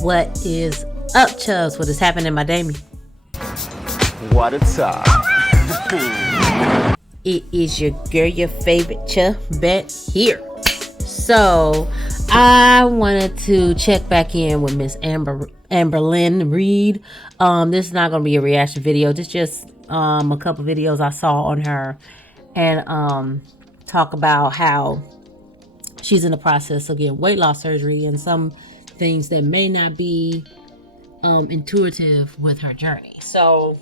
What is up, Chubbs? What is happening, my Damie? What a top. It is your girl, your favorite Chubbette here. So, I wanted to check back in with Miss Amberlynn Reed. This is not going to be a reaction video. This is just a couple videos I saw on her. And talk about how she's in the process of getting weight loss surgery and some things that may not be intuitive with her journey. So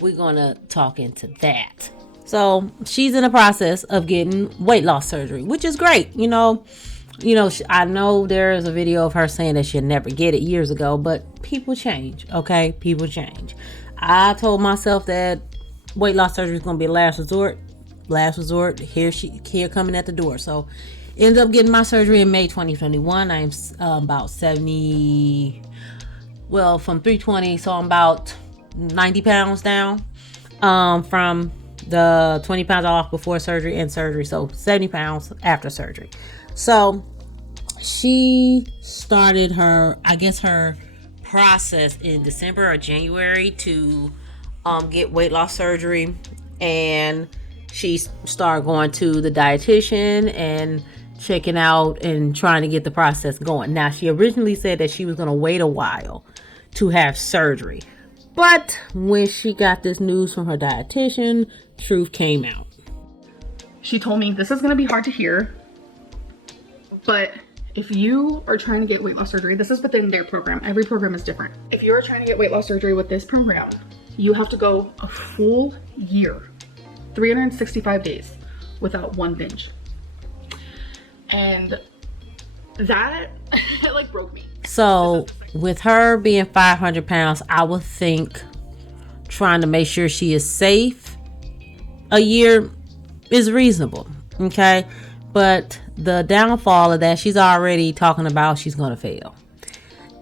we're gonna talk into that. So she's in the process of getting weight loss surgery, which is great. I know there is a video of her saying that she'll never get it years ago, but people change. Okay, people change. I told myself that weight loss surgery is gonna be a last resort. Here coming at the door. So ended up getting my surgery in May 2021. I'm about 70, from 320, so I'm about 90 pounds down from the 20 pounds off before surgery and surgery, so 70 pounds after surgery. So she started her process in December or January to get weight loss surgery, and she started going to the dietitian and checking out and trying to get the process going. Now, she originally said that she was going to wait a while to have surgery. But when she got this news from her dietitian, truth came out. She told me, this is going to be hard to hear, but if you are trying to get weight loss surgery, this is within their program. Every program is different. If you are trying to get weight loss surgery with this program, you have to go a full year, 365 days without one binge. And that broke me. So with her being 500 pounds, I would think trying to make sure she is safe a year is reasonable. Okay. But the downfall of that, she's already talking about she's going to fail.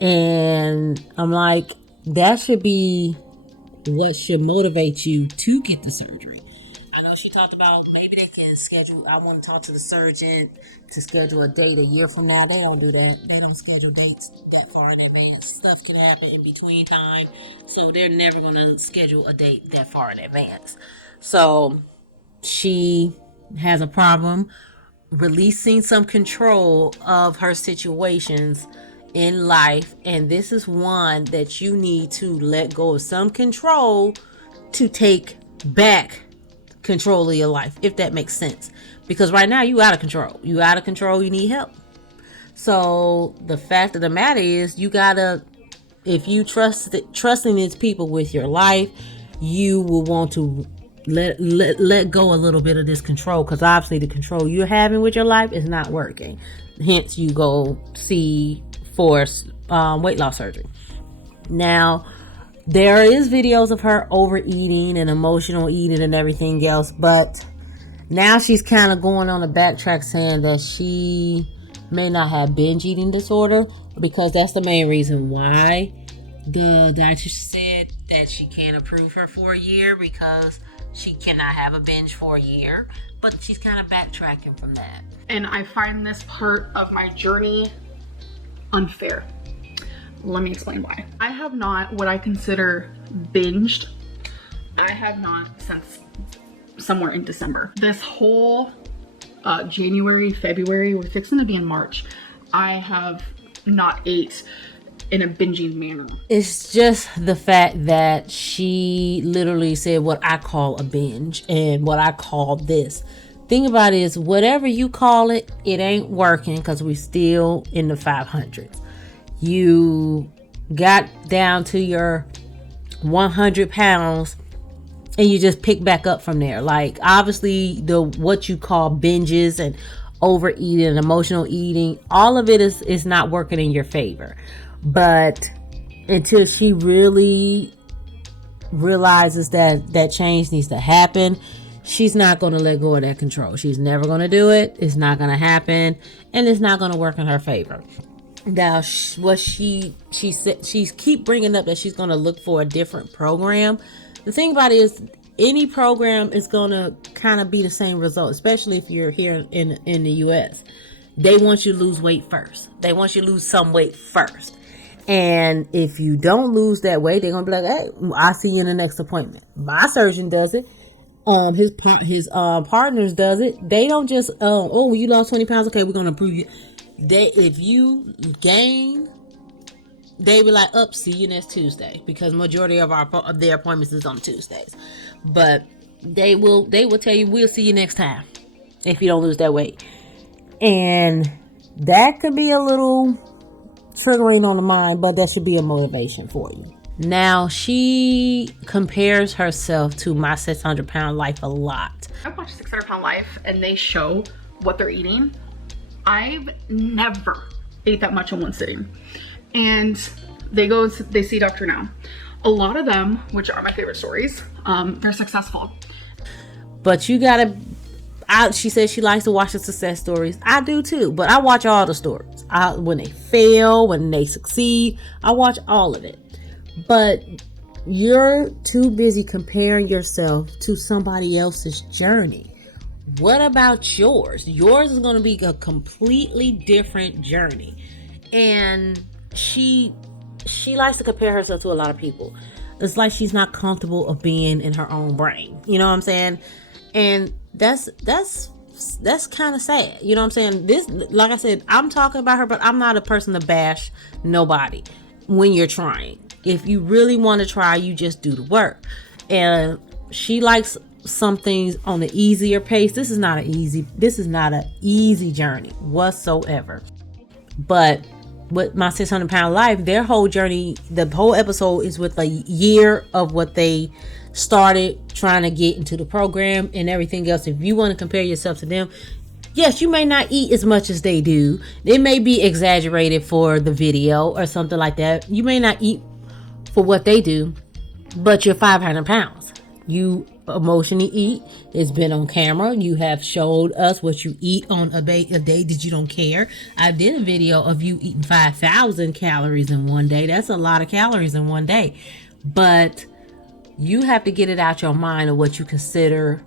And I'm like, that should be what should motivate you to get the surgery. I know she talked about maybe they can schedule. I want to talk to the surgeon to schedule a date a year from now. They don't do that. They don't schedule dates that far in advance. Stuff can happen in between time. So they're never going to schedule a date that far in advance. So she has a problem releasing some control of her situations in life. And this is one that you need to let go of some control to take back control of your life, if that makes sense. Because right now you out of control. You need help. So the fact of the matter is, you gotta, if you trusting these people with your life, you will want to let go a little bit of this control, because obviously the control you're having with your life is not working. Hence you go see for weight loss surgery. Now, there is videos of her overeating and emotional eating and everything else, but now she's kind of going on a backtrack saying that she may not have binge eating disorder, because that's the main reason why the dietitian said that she can't approve her for a year, because she cannot have a binge for a year. But she's kind of backtracking from that. And I find this part of my journey unfair. Let me explain why. I have not what I consider binged. I have not since somewhere in December. This whole January, February, we're fixing to be in March, I have not ate in a binging manner. It's just the fact that she literally said what I call a binge and what I call this. Thing about it is, whatever you call it, it ain't working, because we still in the 500s. You got down to your 100 pounds and you just pick back up from there. Like, obviously what you call binges and overeating and emotional eating, all of it is not working in your favor. But until she really realizes that change needs to happen, she's not going to let go of that control. She's never going to do it. It's not going to happen, and it's not going to work in her favor. Now, what she said, she's keep bringing up that she's going to look for a different program. The thing about it is, any program is going to kind of be the same result, especially if you're here in the U.S. They want you to lose weight first. They want you to lose some weight first. And if you don't lose that weight, they're gonna be like, hey, I'll see you in the next appointment. My surgeon does it. His partners does it. They don't just oh, you lost 20 pounds, okay, we're gonna approve you. If you gain, they be like, see you next Tuesday, because majority of their appointments is on Tuesdays. But they will tell you, we'll see you next time if you don't lose that weight. And that could be a little triggering on the mind, but that should be a motivation for you. Now, she compares herself to My 600 Pound Life a lot. I watch 600 Pound Life and they show what they're eating. I've never ate that much in one sitting. And they see Dr. Now. A lot of them, which are my favorite stories, they're successful. But you gotta, she says she likes to watch the success stories. I do too, but I watch all the stories. When they fail, when they succeed, I watch all of it. But you're too busy comparing yourself to somebody else's journey. What about yours? Yours is going to be a completely different journey. And she likes to compare herself to a lot of people. It's like she's not comfortable of being in her own brain. You know what I'm saying? And that's kind of sad. You know what I'm saying? This, like I said, I'm talking about her, but I'm not a person to bash nobody when you're trying. If you really want to try, you just do the work. And she likes some things on the easier pace. This is not an easy journey whatsoever. But with My 600 Pound Life, their whole journey, the whole episode is with a year of what they started trying to get into the program and everything else. If you want to compare yourself to them, yes, you may not eat as much as they do. It may be exaggerated for the video or something like that. You may not eat for what they do, but you're 500 pounds. You emotionally eat. It's been on camera. You have showed us what you eat on a day that you don't care. I did a video of you eating 5,000 calories in one day. That's a lot of calories in one day. But you have to get it out your mind of what you consider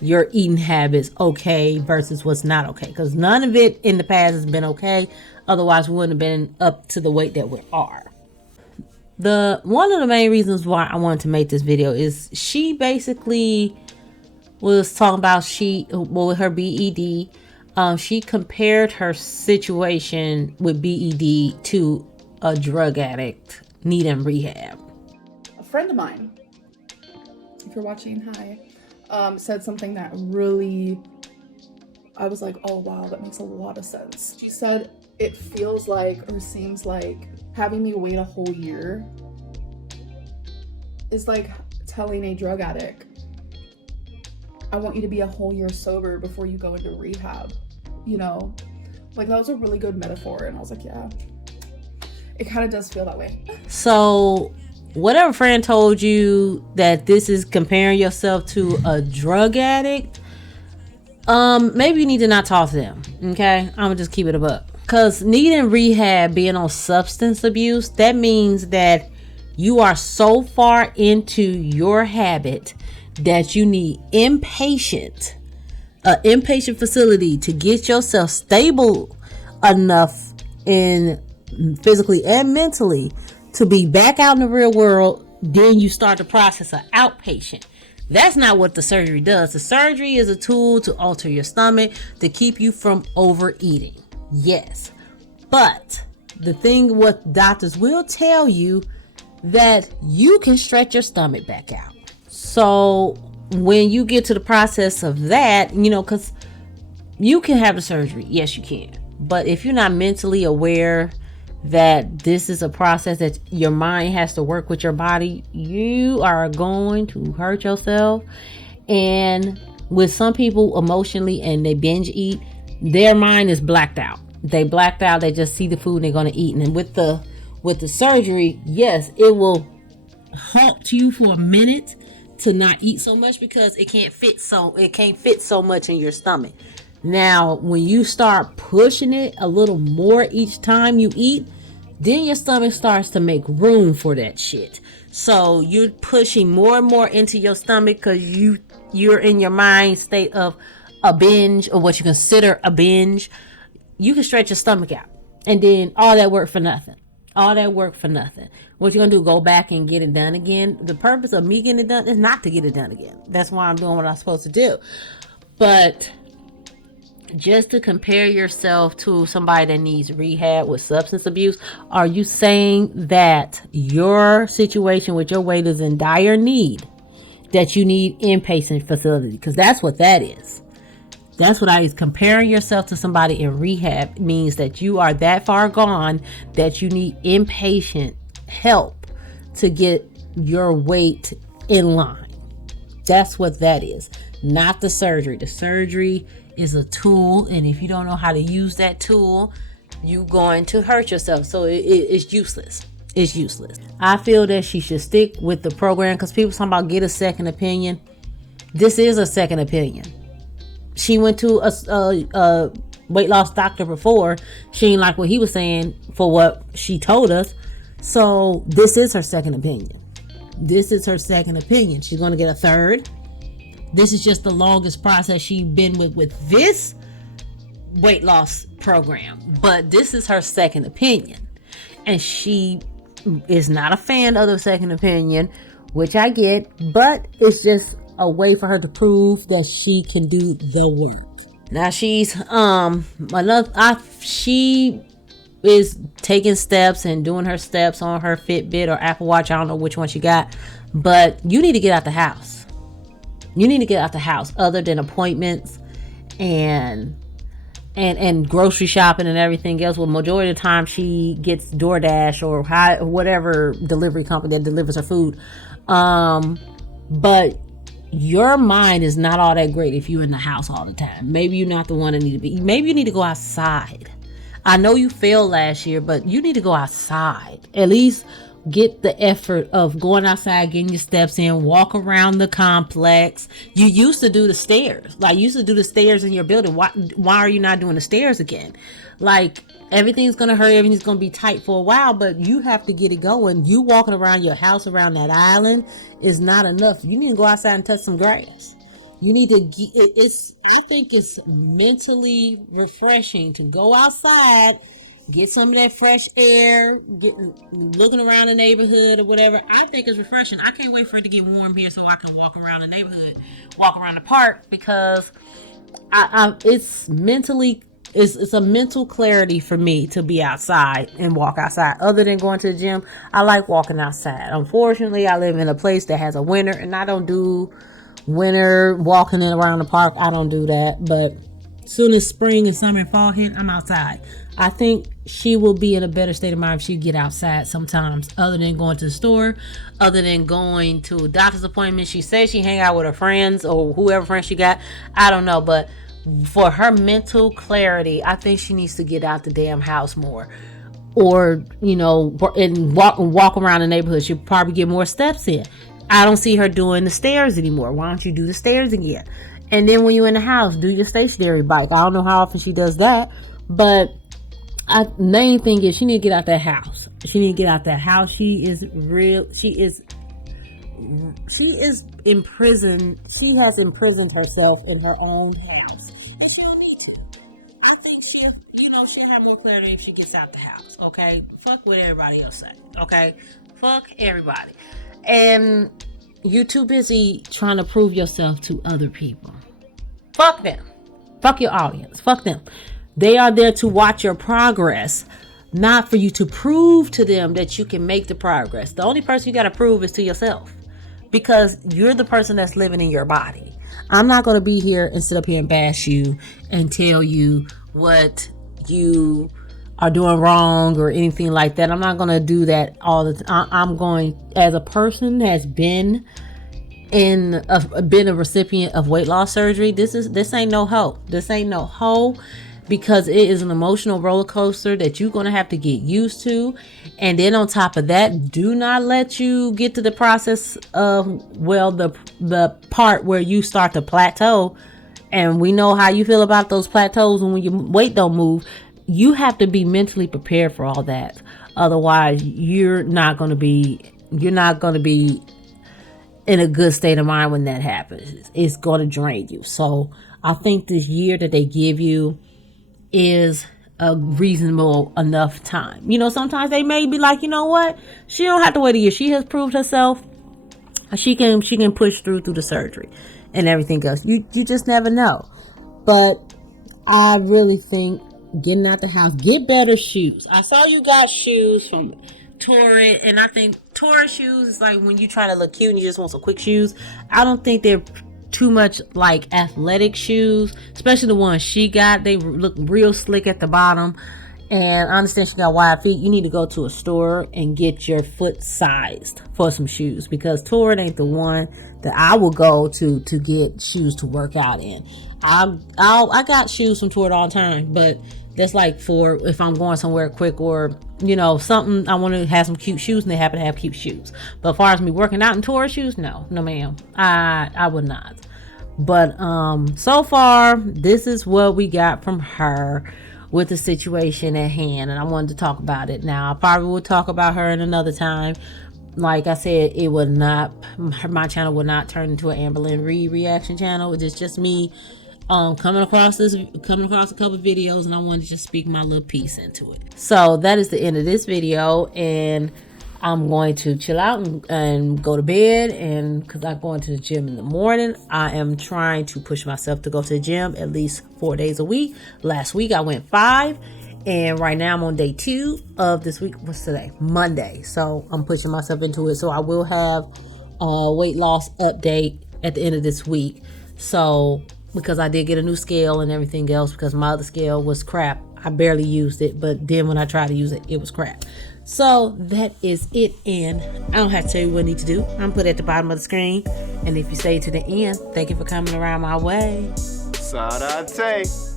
your eating habits okay versus what's not okay. Because none of it in the past has been okay. Otherwise, we wouldn't have been up to the weight that we are. One of the main reasons why I wanted to make this video is she basically was talking about with her BED. She compared her situation with BED to a drug addict needing rehab. A friend of mine, if you're watching, hi, said something that really, I was like, oh wow, that makes a lot of sense. She said, it feels like, or seems like, having me wait a whole year is like telling a drug addict, I want you to be a whole year sober before you go into rehab. You know, like that was a really good metaphor. And I was like, yeah, it kind of does feel that way. So whatever friend told you that this is comparing yourself to a drug addict, maybe you need to not talk to them. Okay, I'm gonna just keep it a buck. Because needing rehab, being on substance abuse, that means that you are so far into your habit that you need an inpatient facility to get yourself stable enough in physically and mentally to be back out in the real world. Then you start the process of outpatient. That's not what the surgery does. The surgery is a tool to alter your stomach to keep you from overeating. Yes, but the thing, what doctors will tell you, that you can stretch your stomach back out. So when you get to the process of that, you know, because you can have the surgery, yes you can, but if you're not mentally aware that this is a process that your mind has to work with your body, you are going to hurt yourself. And with some people emotionally, and they binge eat, their mind is blacked out. They blacked out. They just see the food and they're going to eat. And with the surgery, yes, it will halt you for a minute to not eat so much because it can't fit so much in your stomach. Now, when you start pushing it a little more each time you eat, then your stomach starts to make room for that shit. So you're pushing more and more into your stomach because you're in your mind state of a binge, or what you consider a binge. You can stretch your stomach out, and then all that work for nothing. All that work for nothing. What you're going to do, go back and get it done again? The purpose of me getting it done is not to get it done again. That's why I'm doing what I'm supposed to do. But just to compare yourself to somebody that needs rehab with substance abuse, are you saying that your situation with your weight is in dire need, that you need inpatient facility? Because that's what that is. That's what I is. Comparing yourself to somebody in rehab means that you are that far gone that you need inpatient help to get your weight in line. That's what that is, not the surgery. The surgery is a tool, and if you don't know how to use that tool, you're going to hurt yourself. So it's useless. It's useless. I feel that she should stick with the program, because people talking about get a second opinion. This is a second opinion. She went to a weight loss doctor before. She didn't like what he was saying for what she told us. So this is her second opinion. This is her second opinion. She's going to get a third. This is just the longest process she's been with this weight loss program. But this is her second opinion. And she is not a fan of the second opinion, which I get. But it's just a way for her to prove that she can do the work. Now she is taking steps and doing her steps on her Fitbit or Apple Watch. I don't know which one she got, but you need to get out the house. You need to get out the house, other than appointments and grocery shopping and everything else. Well, majority of the time she gets DoorDash or whatever delivery company that delivers her food. But your mind is not all that great if you're in the house all the time. Maybe you're not the one that need to be. Maybe you need to go outside. I know you failed last year, but you need to go outside. At least get the effort of going outside, getting your steps in, walk around the complex. You used to do the stairs. Like, you used to do the stairs in your building. Why are you not doing the stairs again? Like, everything's going to hurt. Everything's going to be tight for a while, but you have to get it going. You walking around your house, around that island, is not enough. You need to go outside and touch some grass. You need to I think it's mentally refreshing to go outside, get some of that fresh air, looking around the neighborhood or whatever. I think it's refreshing. I can't wait for it to get warm here so I can walk around the neighborhood, walk around the park, because it's a mental clarity for me to be outside and walk outside. Other than going to the gym, I like walking outside. Unfortunately, I live in a place that has a winter, and I don't do winter walking around the park. I don't do that. But as soon as spring and summer and fall hit, I'm outside. I think she will be in a better state of mind if she get outside sometimes, other than going to the store, other than going to a doctor's appointment. She says she hang out with her friends or whoever friends she got. I don't know, but for her mental clarity, I think she needs to get out the damn house more, or and walk around the neighborhood. She'll probably get more steps in. I don't see her doing the stairs anymore. Why don't you do the stairs again? And then when you're in the house, do your stationary bike. I don't know how often she does that, but main thing is she need to get out that house. She need to get out that house. She is imprisoned. She has imprisoned herself in her own house, and she don't need to. I think she'll have more clarity if she gets out the house. Okay, fuck what everybody else say. Okay, fuck everybody. And you're too busy trying to prove yourself to other people. Fuck them. Fuck your audience. Fuck them. They are there to watch your progress, not for you to prove to them that you can make the progress. The only person you got to prove is to yourself, because you're the person that's living in your body. I'm not going to be here and sit up here and bash you and tell you what you are doing wrong or anything like that. I'm not going to do that all the time. I'm going, as a person has been a recipient of weight loss surgery, this ain't no hoe. This ain't no hoe, because it is an emotional roller coaster that you're going to have to get used to. And then on top of that, do not let you get to the process of, the part where you start to plateau. And we know how you feel about those plateaus when your weight don't move. You have to be mentally prepared for all that. Otherwise, you're not going to be in a good state of mind when that happens. It's going to drain you. So I think this year that they give you is a reasonable enough time. You know, sometimes they may be like, you know what, she don't have to wait a year. She has proved herself. She can push through the surgery and everything else. You just never know. But I really think getting out the house, get better shoes. I saw you got shoes from Torrid, and I think Torrid shoes is like when you try to look cute and you just want some quick shoes. I don't think they're too much like athletic shoes, especially the ones she got. They look real slick at the bottom, and I understand she got wide feet. You need to go to a store and get your foot sized for some shoes, because Torrid ain't the one that I will go to get shoes to work out in. I got shoes from Torrid all the time, but that's like for if I'm going somewhere quick, or you know, something I want to have some cute shoes and they happen to have cute shoes. But as far as me working out in Torrid shoes, no ma'am, I would not. But so far this is what we got from her with the situation at hand, and I wanted to talk about it. Now I probably will talk about her in another time. Like I said, it would not, my channel would not turn into an Amberlynn reaction channel. It's just me coming across a couple videos, and I wanted to just speak my little piece into it. So that is the end of this video, and I'm going to chill out and go to bed, and because I'm going to the gym in the morning. I am trying to push myself to go to the gym at least 4 days a week. Last week I went 5, and right now I'm on day 2 of this week. What's today? Monday. So I'm pushing myself into it. So I will have a weight loss update at the end of this week. So because I did get a new scale and everything else, because my other scale was crap. I barely used it, but then when I tried to use it, it was crap. So that is it, and I don't have to tell you what I need to do. I'm put at the bottom of the screen, and if you stay to the end, thank you for coming around my way. Sarate.